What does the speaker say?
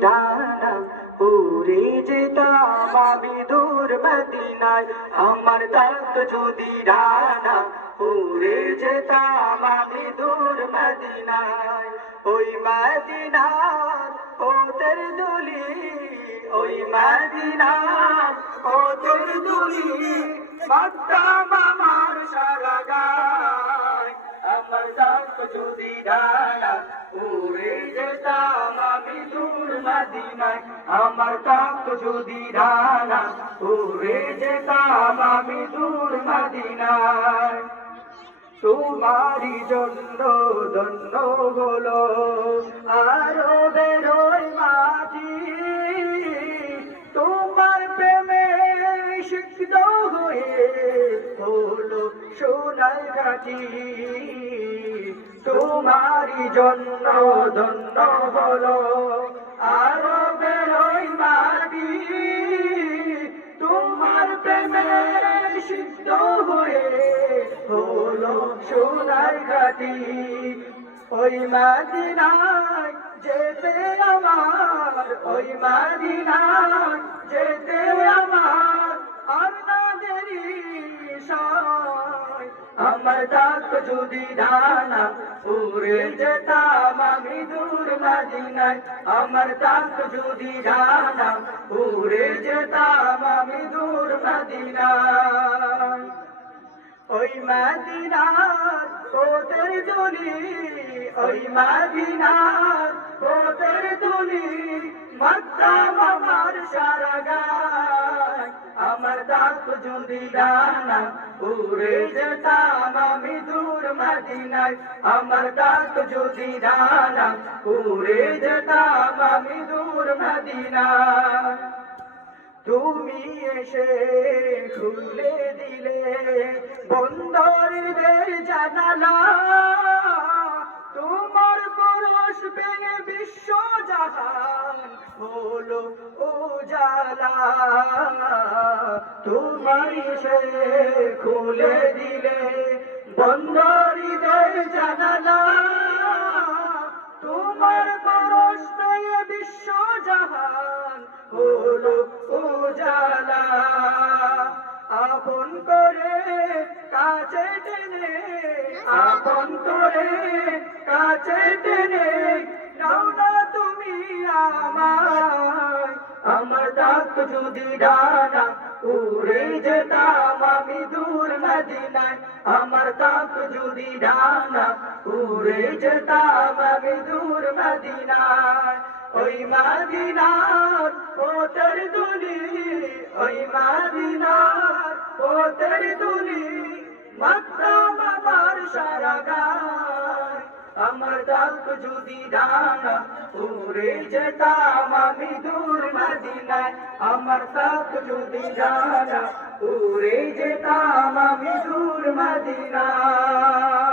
ডানা উড়ে যেতাম আমি দূর মদিনায়। আমার তক যদি ডানা উড়ে যেতাম আমি দূর মদিনায়। ওই মদিনার ওদের দুলি, ওই মদিনার ওদের দুলি বাদাম আমার সারা আমার তক যদি ডানা উড়ে যেতাম আমার তক যদি ডানা উড়ে যেতাম আমি দূর মদিনায়। তোমারি জন্য ধন্য হলো আরও বেরোয় মাঝি তোমার প্রেমে সিদ্ধ হয়ে হলো সোনার কাঠি। তোমারি জন্য ধন্য হলো সিদ্ধ হয়ে হলো সোনার ঘাটি। ওই মাদিনায় যেতে আমার, ওই মাদিনায় যেতে আমার, আর না দেরি আমার ডাক যদি ডানা উড়ে যেতাম আমি দূর মাদিনায়, আমার ডাক যদি ডানা উড়ে যেতাম আমি দূর মাদিনায়। মাদিনার ওই মাদিনার ওদের দুলি মাত্তাম আমার সারা আমার দাঁত যদি ডানা উড়ে যেতাম আমি দূর মাদিনায়। আমার দাঁত যদি ডানা উড়ে যেতাম আমি দূর মাদিনায়। তুমি এসে খুলে দিলে বন্দরদের জানালা। তোমার পরশ ভেঙে বিশ্ব জাহান, হলো ও জালা তুমি এসে খুলে দিলে বন্দরদের জানালা। তোমার পরশ ভেঙে বিশ্ব জাহান হলো উজালা। আপন করে কাছে টেনে, আপন করে কাছে টেনে নাও না তুমি আমায়। আমার ডাক যদি ডানা উড়ে যেতাম আমি দূর মদিনায়। আমার ডাক যদি ডানা উড়ে যেতাম আমি দূর মদিনায়। ওই মাদিনার ওতর দুলি, ওই মাদিনার ওতর দুলি মাত্রাম আমার সারা গায় আমার ডাক যদি ডানা উড়ে যেতাম আমি দূর মদিনায়, আমার ডাক যদি ডানা উড়ে যেতাম আমি দূর মদিনায়।